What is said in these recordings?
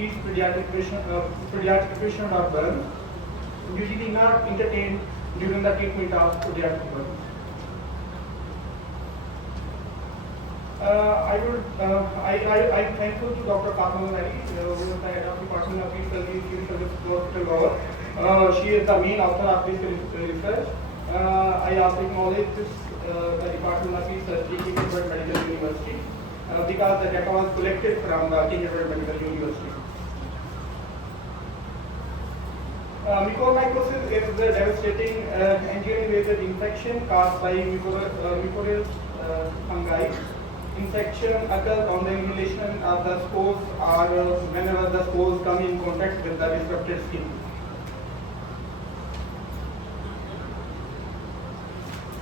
treats pediatric patient of burns, usually not entertained during the treatment of pediatric burns. I'm thankful to Dr. Fatma Ali, who is the head of Department of Field Service Hospital Goa. She is the main author of this research. I also acknowledge the Department of Field Surgery, King Edward Medical University, because the data was collected from the King Edward Medical University. Mucormycosis is a devastating angio-invasive infection caused by mucorales fungi. Infection occurs on the inhalation of the spores or whenever the spores come in contact with the disrupted skin.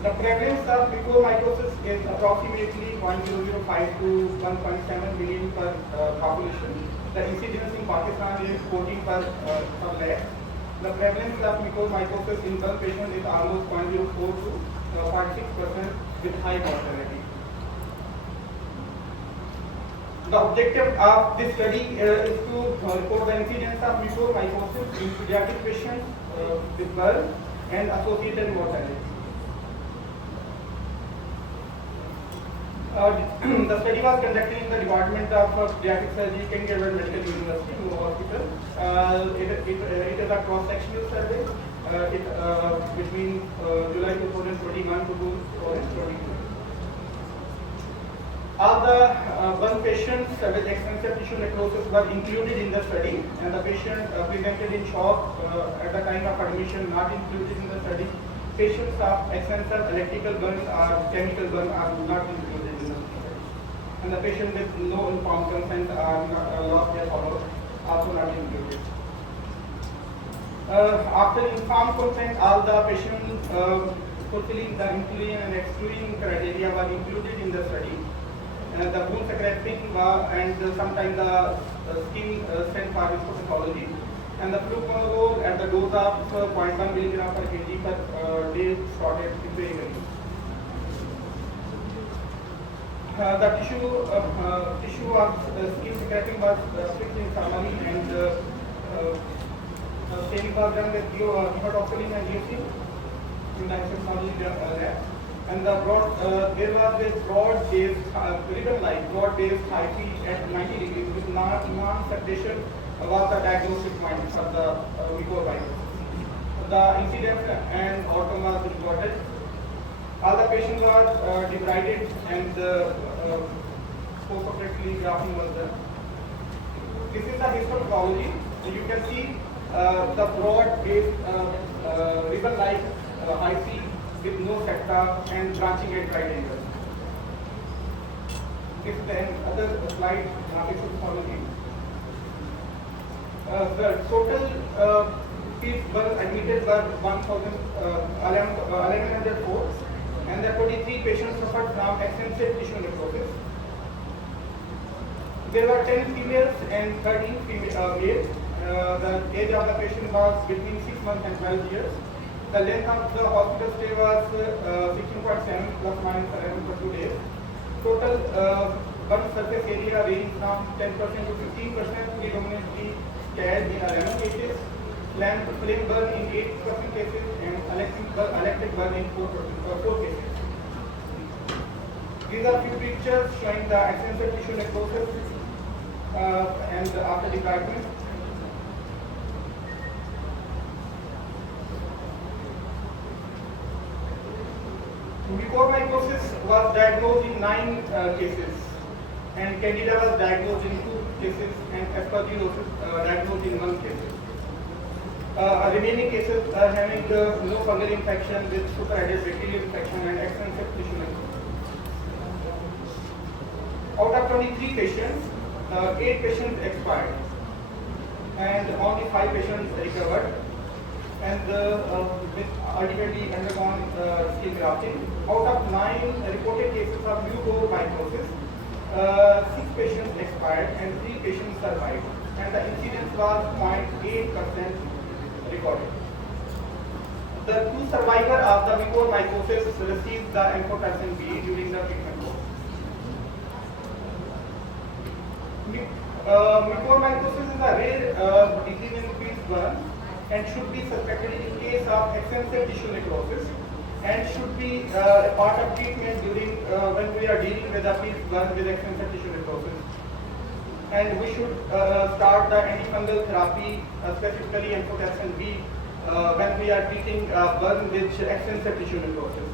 The prevalence of mucormycosis is approximately 0.005 to 1.7 million per population. The incidence in Pakistan is 14 per lakh. The prevalence of mucormycosis in burn patients is almost 0.04 to 0.6% with high mortality. The objective of this study is to report the incidence of mucormycosis in pediatric patients with burn and associated mortality. The study was conducted in the Department of Pediatric Surgery, King Edward Medical University, Hospital. It is a cross-sectional survey between July 2021 to 2022. All the burn patients with extensive tissue necrosis were included in the study, and the patient presented in shock at the time of admission, not included in the study. Patients of extensive electrical burn or chemical burn are not included in the study. And the patient with no informed consent are lost their follow-up, also not included. After informed consent, all the patients fulfilling the inclusion and exclusion criteria were included in the study. The wound secreting and sometimes the skin sent for histopathology, and the fluconazole at the dose of 0.1 milligram per kg per day started empirically. The tissue of skin secreting was fixed in ceremony, and staining was done with hematoxylin and leucine in the technology lab. And there was a broad-based, ribbon-like, broad-based hyphae at 90 degrees with non-septation was the diagnostic point for the mucormycosis. The incidence and outcome was recorded. All the patients were debrided and post-operatively grafting was done. This is the histopathology. You can see the broad-based ribbon-like hyphae with no septa and branching at right angles. This is the other slide, histopathology. The total people were admitted were 1104, and the 23 patients suffered from extensive tissue necrosis. There were 10 females and 13 males. The age of the patient was between 6 months and 12 years. The length of the hospital stay was 16.7 plus minus 11 for 2 days. Total burn surface area ranged from 10% to 15%, predominantly scaled in 11 cases, flame burn in 8% cases, and electric burn in 4 cases. These are few pictures showing the extensive tissue necrosis and after debridement. Mucormycosis was diagnosed in 9 cases, and Candida was diagnosed in 2 cases, and aspergillosis diagnosed in 1 case. Remaining cases are having no fungal infection with superadded bacterial infection and extensive tissue necrosis. Out of 23 patients, 8 patients expired, and only 5 patients recovered, and ultimately undergone skin grafting. Out of 9 reported cases of mucormycosis, 6 patients expired and 3 patients survived, and the incidence was 0.8% recorded. The 2 survivors of the mucormycosis received the amphotericin B during the treatment course. Mucormycosis is a rare disease in field burn and should be suspected in case of extensive tissue necrosis and should be a part of treatment during when we are dealing with a field burn with extensive tissue necrosis. And we should start the antifungal therapy, specifically amphotericin B, when we are treating burn with extensive tissue necrosis.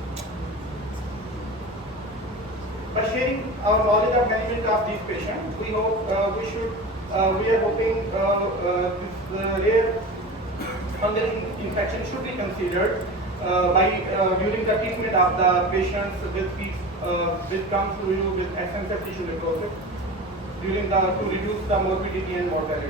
By sharing our knowledge of management of these patients, we hope we are hoping this rare fungal infection should be considered during the treatment of the patients which comes to you with extensive tissue necrosis to reduce the morbidity and mortality.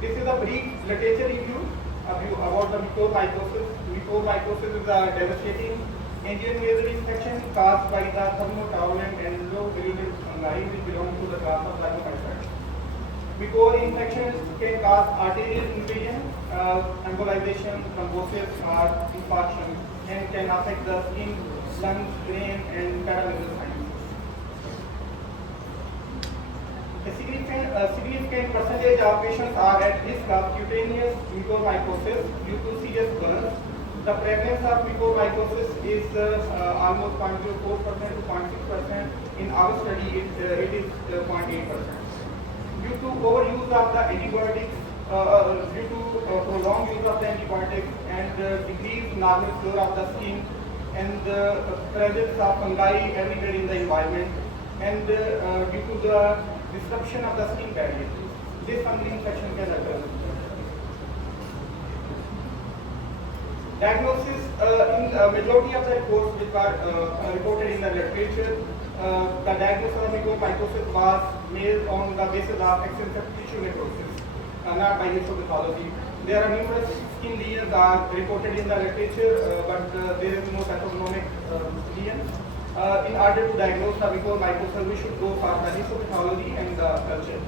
This is a brief literature review about the mucormycosis. Mucormycosis is a devastating angioinvasive infection caused by the thermotowelent and low-virulent fungi which belong to the class of Mucormycosis. Mucor infections can cause arterial invasion, embolization, thrombosis, or infarction, and can affect the skin, lungs, brain, and paranasal sinuses. A significant percentage of patients are at risk of cutaneous mucormycosis due to serious burns. The prevalence of mucormycosis is almost 0.04% to 0.6%. In our study, it is 0.8%. Due to overuse of the antibiotics, due to prolonged use of the antibiotics and decreased normal flora of the skin and the presence of fungi everywhere in the environment and due to the disruption of the skin barrier, this fungal infection can occur. Diagnosis in the majority of the reports which were reported in the literature, the diagnosis of mucormycosis was made on the basis of extensive tissue necrosis, not by histopathology. There are numerous skin lesions are reported in the literature, but there is no pathognomonic lesion. In order to diagnose the mucormycosis, we should go for the histopathology and the culture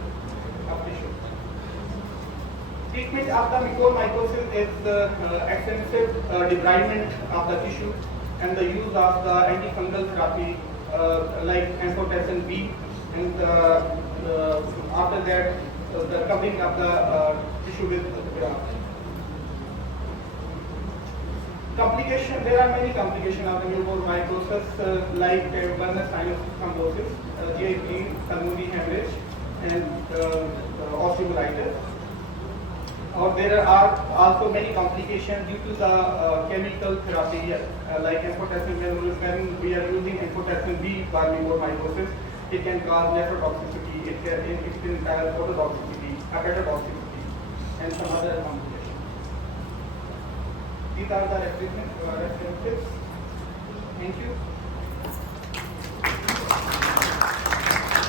of tissue. Treatment of the mucormycosis is extensive debridement of the tissue and the use of the antifungal therapy like amphotericin B, and after that the covering of the tissue with complication. There are many complications of the mucormycosis like venous sinus thrombosis, GI bleed, pulmonary hemorrhage, and osteomyelitis. Or there are also many complications due to the chemical therapy like amphotericin. When we are using amphotericin B for mucormycosis, it can cause nephrotoxicity, it can cause phototoxicity, hepatotoxicity, and some other complications. These are the references. Thank you.